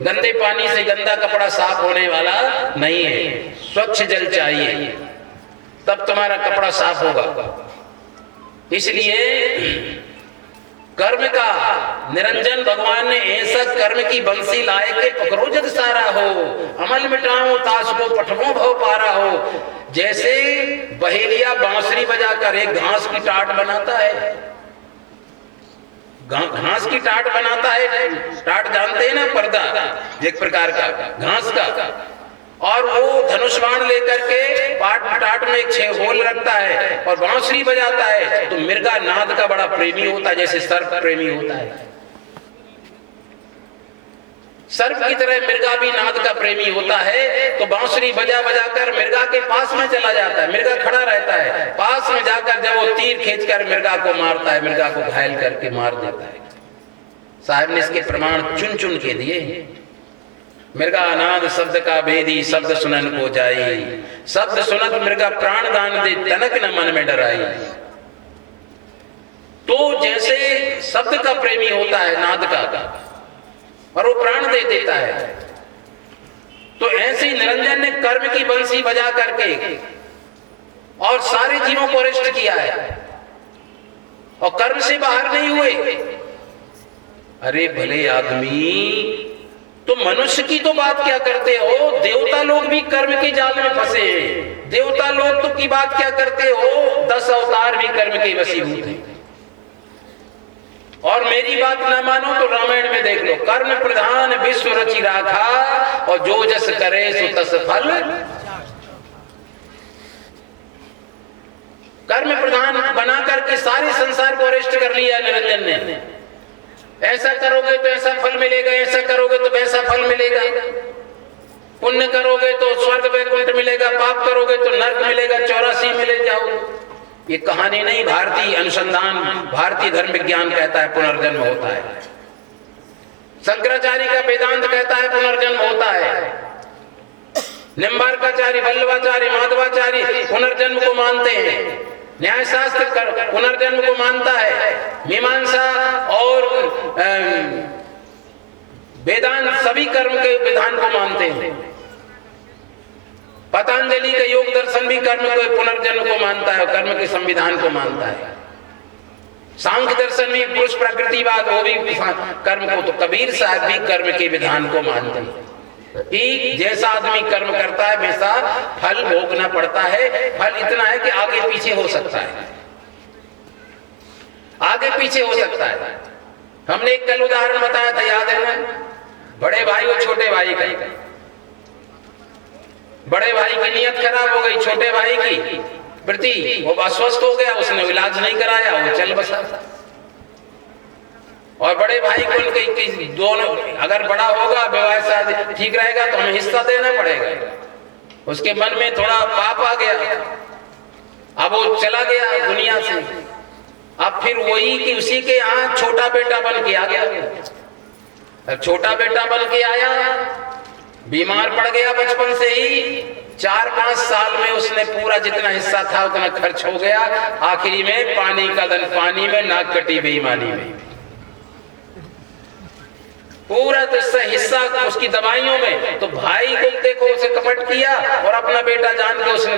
गंदे पानी से गंदा कपड़ा साफ होने वाला नहीं है। स्वच्छ जल चाहिए, तब तुम्हारा कपड़ा साफ होगा। इसलिए कर्म का निरंजन भगवान ने ऐसा कर्म की बंसी लाए के पकड़ो जग सारा हो, अमल मिटाओ ताश को पठवो भव पारा हो। जैसे बहेलिया बांसुरी बजाकर एक घास की टाट बनाता है, घास की टाट बनाता है, टाट जानते हैं ना, पर्दा एक प्रकार का घास का, और वो धनुष बाण लेकर के टाट में एक 6 होल रखता है और बांसुरी बजाता है। तो मिर्गा नाद का बड़ा प्रेमी होता है, जैसे सर्प प्रेमी होता है। सर्प की तरह मिर्गा भी नाद का प्रेमी होता है। तो बांसुरी बजा बजा कर मिर्गा के पास में चला जाता है, मिर्गा खड़ा रहता है, पास में जाकर जब वो तीर खींचकर मिर्गा को मारता है, मिर्गा को घायल करके मार देता है। साहब ने इसके प्रमाण चुन चुन के दिए। मिर्गा अनाद शब्द का भेदी, शब्द सुनन को जाई, शब्द सुनत मिर्गा प्राण दान दे, तनक न मन में डराई। तो जैसे शब्द का प्रेमी होता है नाद का, और वो प्राण दे देता है, तो ऐसे ही निरंजन ने कर्म की बंसी बजा करके और सारे जीवों को अरेस्ट किया है, और कर्म से बाहर नहीं हुए। अरे भले आदमी, तो मनुष्य की तो बात क्या करते हो, देवता लोग भी कर्म के जाल में फंसे हैं। देवता लोग तो की बात क्या करते हो, 10 अवतार भी कर्म के वशीभूत हैं। और मेरी बात ना मानो तो रामायण में देख लो, कर्म प्रधान विश्व रचि राखा, और जो जस करे सो तस फल। कर्म प्रधान बना करके सारे संसार को अरेस्ट कर लिया निरंजन ने। ऐसा करोगे तो ऐसा फल मिलेगा, ऐसा करोगे तो वैसा फल मिलेगा, पुण्य करोगे तो स्वर्ग वैकुंठ मिलेगा, पाप करोगे तो नरक मिलेगा, 84 मिले जाओ। ये कहानी नहीं, भारतीय अनुसंधान, भारतीय धर्म विज्ञान कहता है पुनर्जन्म होता है। शंकराचार्य का वेदांत कहता है पुनर्जन्म होता है। निम्बार्काचार्य, वल्लभाचार्य, माधवाचार्य पुनर्जन्म को मानते हैं। न्याय शास्त्र पुनर्जन्म को मानता है। मीमांसा और वेदांत सभी कर्म के विधान को मानते हैं। पतंजलि का योग दर्शन भी कर्म को, पुनर्जन्म को मानता है, कर्म के संविधान को मानता है। सांख्य दर्शन भी पुरुष प्रकृतिवाद, वो भी कर्म को, तो कबीर साहब भी कर्म के विधान को मानते हैं कि जैसा आदमी कर्म करता है वैसा फल भोगना पड़ता है। फल इतना है कि आगे पीछे हो सकता है, आगे पीछे हो सकता है। हमने एक कल उदाहरण बताया था, याद है ना, बड़े भाई और छोटे भाई का। बड़े भाई की नीयत खराब हो गई छोटे भाई की प्रति, वो अस्वस्थ हो गया, उसने इलाज नहीं कराया, वो चल बसा। और बड़े भाई को उनके दोनों, अगर बड़ा होगा व्यवसाय ठीक रहेगा तो हमें हिस्सा देना पड़ेगा। उसके मन में थोड़ा पाप आ गया, अब वो चला गया दुनिया से। अब फिर वही कि उसी के यहाँ छोटा बेटा बन के आ गया। छोटा बेटा बन के आया, बीमार पड़ गया बचपन से ही। 4-5 साल में उसने पूरा जितना हिस्सा था उतना खर्च हो गया। आखिरी में पानी का दन पानी में, नाक कटी बेईमानी में। पूरा हिस्सा उसकी दवाइयों में। तो भाई को देखो उसे कपट किया और अपना बेटा जान के उसने